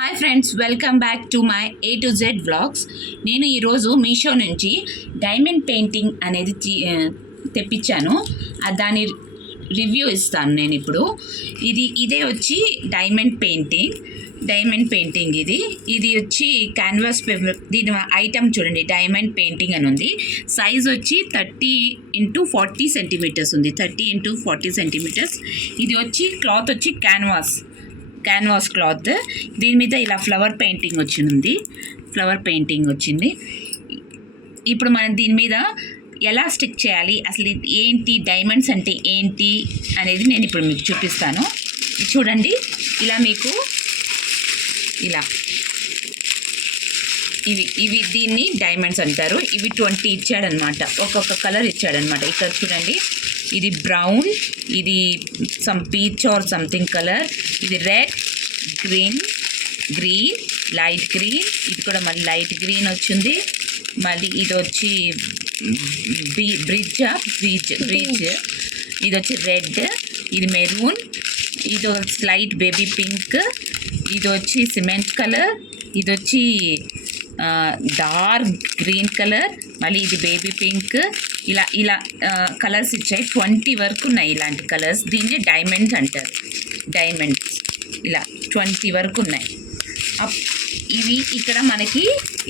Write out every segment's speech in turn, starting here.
Hi friends, welcome back to my A to Z vlogs. నేను ఈరోజు మీషో నుంచి diamond painting అనేది తెప్పించాను. దాని రివ్యూ ఇస్తాను నేను ఇప్పుడు. ఇదే వచ్చి డైమండ్ పెయింటింగ్ ఇది వచ్చి క్యాన్వాస్ పేపర్. దీని ఐటమ్ చూడండి, డైమండ్ పెయింటింగ్ అని ఉంది. సైజ్ వచ్చి 30x40 సెంటీమీటర్స్ ఉంది. 30x40 centimetres. ఇది వచ్చి క్లాత్ వచ్చి క్యాన్వాస్ క్లాత్. దీని మీద ఇలా ఫ్లవర్ పెయింటింగ్ వచ్చింది. ఇప్పుడు మనం దీని మీద ఎలా స్టిక్ చేయాలి, అసలు ఏంటి డైమండ్స్ అంటే ఏంటి అనేది నేను ఇప్పుడు మీకు చూపిస్తాను. చూడండి, ఇలా మీకు ఇలా ఇవి దీన్ని డైమండ్స్ అంటారు. ఇవి 20 ఇచ్చాడనమాట. ఒక్కొక్క కలర్ ఇచ్చాడనమాట. ఇక్కడ చూడండి, ఇది బ్రౌన్, ఇది some peach or something colour, ఇది రెడ్, గ్రీన్, లైట్ గ్రీన్, ఇది కూడా మళ్ళీ లైట్ గ్రీన్ వచ్చింది. మళ్ళీ ఇది వచ్చి బ్రిడ్జ్, ఇది వచ్చి రెడ్, ఇది మెరూన్, ఇది స్లైట్ బేబీ పింక్, ఇది వచ్చి సిమెంట్ కలర్, ఇది వచ్చి డార్క్ గ్రీన్ కలర్, మళ్ళీ ఇది బేబీ పింక్. ఇలా కలర్స్ ఇచ్చాయి. 20 వరకు ఉన్నాయి ఇలాంటి కలర్స్. దీన్ని డైమండ్స్ అంటారు. డైమండ్స్ ఇలా 20 వరకు ఉన్నాయి. ఇవి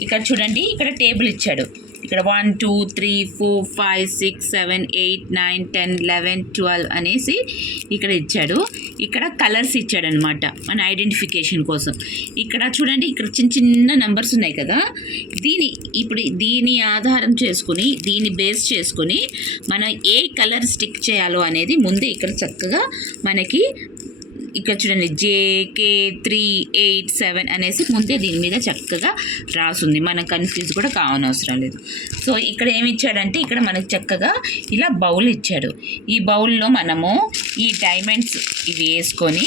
ఇక్కడ చూడండి, ఇక్కడ టేబుల్ ఇచ్చాడు. ఇక్కడ 1 2 3 4 5 6 7 8 9 10 11 12 అనేసి ఇక్కడ ఇచ్చాడు. ఇక్కడ కలర్స్ ఇచ్చాడు అనమాట మన ఐడెంటిఫికేషన్ కోసం. ఇక్కడ చూడండి, ఇక్కడ చిన్న నెంబర్స్ ఉన్నాయి కదా. దీని ఆధారం చేసుకుని, దీన్ని బేస్ చేసుకుని మనం ఏ కలర్ స్టిక్ చేయాలో అనేది ముందే ఇక్కడ చక్కగా మనకి ఇక్కడ చూడండి JK387 అనేసి ముందే దీని మీద చక్కగా రాసుంది. మనం కన్ఫ్యూజ్ కూడా కావనవసరం లేదు. సో ఇక్కడ ఏమి ఇచ్చాడంటే, ఇక్కడ మనకు చక్కగా ఇలా బౌల్ ఇచ్చాడు. ఈ బౌల్లో మనము ఈ డైమండ్స్ ఇవి వేసుకొని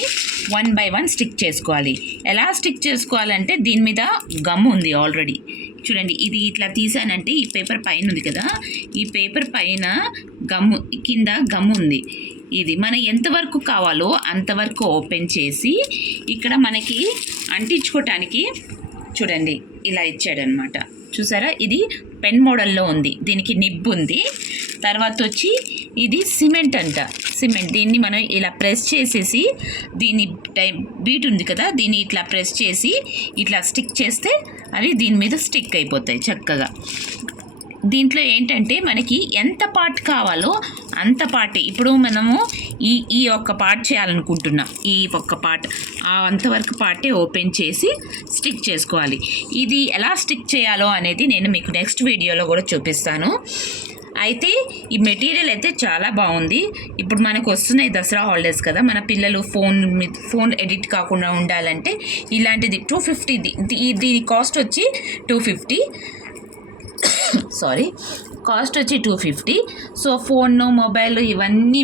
1 by 1 స్టిక్ చేసుకోవాలి. ఎలా స్టిక్ చేసుకోవాలంటే, దీని మీద గమ్ ఉంది ఆల్రెడీ. చూడండి, ఇది ఇట్లా తీసానంటే ఈ పేపర్ పైన ఉంది కదా, ఈ పేపర్ పైన కింద గమ్ ఉంది. ఇది మనం ఎంతవరకు కావాలో అంతవరకు ఓపెన్ చేసి ఇక్కడ మనకి అంటించుకోవటానికి చూడండి ఇలా ఇచ్చాడనమాట. చూసారా, ఇది పెన్ మోడల్లో ఉంది. దీనికి నిబ్ ఉంది. తర్వాత వచ్చి ఇది సిమెంట్ దీన్ని మనం ఇలా ప్రెస్ చేసేసి, దీని బీట్ ఉంది కదా, దీన్ని ఇట్లా ప్రెస్ చేసి ఇట్లా స్టిక్ చేస్తే అవి దీని మీద స్టిక్ అయిపోతాయి చక్కగా. దీంట్లో ఏంటంటే మనకి ఎంత పార్ట్ కావాలో అంత పార్టే. ఇప్పుడు మనము ఈ ఒక్క పార్ట్ చేయాలనుకుంటున్నాం, ఈ ఒక్క పార్ట్ అంతవరకు పార్టే ఓపెన్ చేసి స్టిక్ చేసుకోవాలి. ఇది ఎలా స్టిక్ చేయాలో అనేది నేను మీకు నెక్స్ట్ వీడియోలో కూడా చూపిస్తాను. అయితే ఈ మెటీరియల్ అయితే చాలా బాగుంది. ఇప్పుడు మనకు వస్తున్నాయి దసరా హాలిడేస్ కదా, మన పిల్లలు ఫోన్ ఎడిట్ కాకుండా ఉండాలంటే ఇలాంటిది 250. దీని కాస్ట్ వచ్చి 250. కాస్ట్ వచ్చి 250. సో మొబైల్ ఇవన్నీ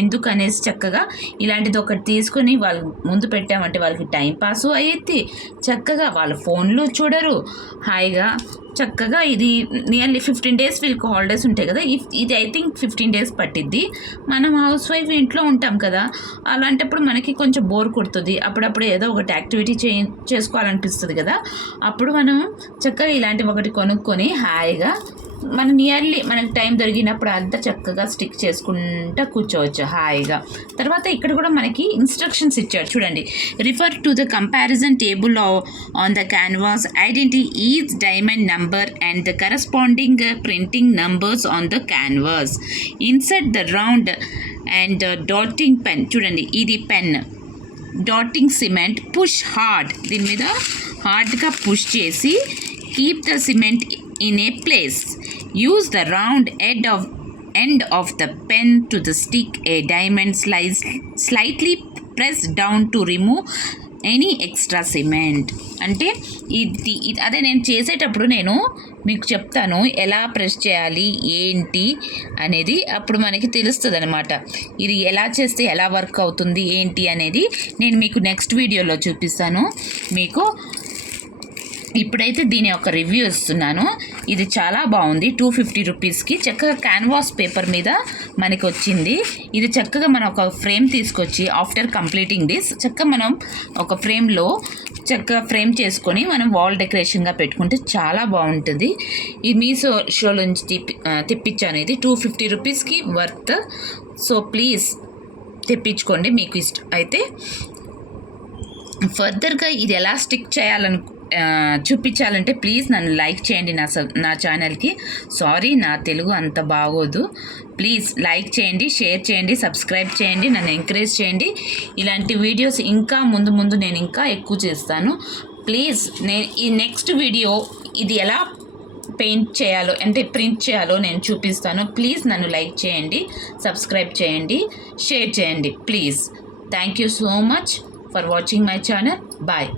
ఎందుకు అనేసి చక్కగా ఇలాంటిది ఒకటి తీసుకొని వాళ్ళు ముందు పెట్టామంటే వాళ్ళకి టైం పాసు అయ్యిద్ది. చక్కగా వాళ్ళ ఫోన్లు చూడరు, హాయిగా చక్కగా. ఇది నియర్లీ 15 days వీళ్ళకి హాలిడేస్ ఉంటాయి కదా. ఇది ఐ థింక్ 15 days పట్టిద్ది. మనం హౌస్ వైఫ్ ఇంట్లో ఉంటాం కదా, అలాంటప్పుడు మనకి కొంచెం బోర్ కొడుతుంది. అప్పుడప్పుడు ఏదో ఒకటి యాక్టివిటీ చేసుకోవాలనిపిస్తుంది కదా. అప్పుడు మనం చక్కగా ఇలాంటివి ఒకటి కొనుక్కొని హాయిగా మనకి టైం దొరికినప్పుడు అంతా చక్కగా స్టిక్ చేసుకుంటూ కూర్చోవచ్చు హాయిగా. తర్వాత ఇక్కడ కూడా మనకి ఇన్స్ట్రక్షన్స్ ఇచ్చాడు చూడండి. Refer to the comparison table on the canvas, identify each diamond number and the corresponding printing numbers on the canvas. Insert the round and dating pen. చూడండి, ఇది pen. Dating cement, push hard. దీని మీద హార్డ్గా push చేసి keep the cement in a place. Use the round end of the pen to the stick a diamond slightly press down to remove any extra cement. అంటే ఇది అదే నేను చేసేటప్పుడు నేను మీకు చెప్తాను ఎలా ప్రెస్ చేయాలి ఏంటి అనేది. అప్పుడు మనకి తెలుస్తుంది అనమాట, ఇది ఎలా చేస్తే ఎలా వర్క్ అవుతుంది ఏంటి అనేది నేను మీకు నెక్స్ట్ వీడియోలో చూపిస్తాను మీకు. ఇప్పుడైతే దీని యొక్క రివ్యూ ఇస్తున్నాను. ఇది చాలా బాగుంది. 250 రూపీస్కి చక్కగా క్యాన్వాస్ పేపర్ మీద మనకి వచ్చింది. ఇది చక్కగా మనం ఒక ఫ్రేమ్ తీసుకొచ్చి ఆఫ్టర్ కంప్లీటింగ్ దిస్ చక్కగా మనం ఒక ఫ్రేమ్లో చక్కగా ఫ్రేమ్ చేసుకొని మనం వాల్ డెకరేషన్గా పెట్టుకుంటే చాలా బాగుంటుంది. ఈ మీషోలో నుంచి తెప్పించాను. ఇది 250 రూపీస్కి వర్త్. సో ప్లీజ్ తెప్పించుకోండి మీకు ఇష్టం అయితే. ఫర్దర్గా ఇది ఎలా స్టిక్ చూపించాలంటే ప్లీజ్ నన్ను లైక్ చేయండి నా ఛానల్కి. సారీ నా తెలుగు అంత బాగోదు. ప్లీజ్ లైక్ చేయండి, షేర్ చేయండి, సబ్స్క్రైబ్ చేయండి, నన్ను ఎంకరేజ్ చేయండి. ఇలాంటి వీడియోస్ ఇంకా ముందు నేను ఇంకా ఎక్కువ చేస్తాను. ప్లీజ్ నేను ఈ నెక్స్ట్ వీడియో ఇది ఎలా పెయింట్ చేయాలో అంటే ప్రింట్ చేయాలో నేను చూపిస్తాను. ప్లీజ్ నన్ను లైక్ చేయండి, సబ్స్క్రైబ్ చేయండి, షేర్ చేయండి please. Thank you so much for watching my channel. Bye.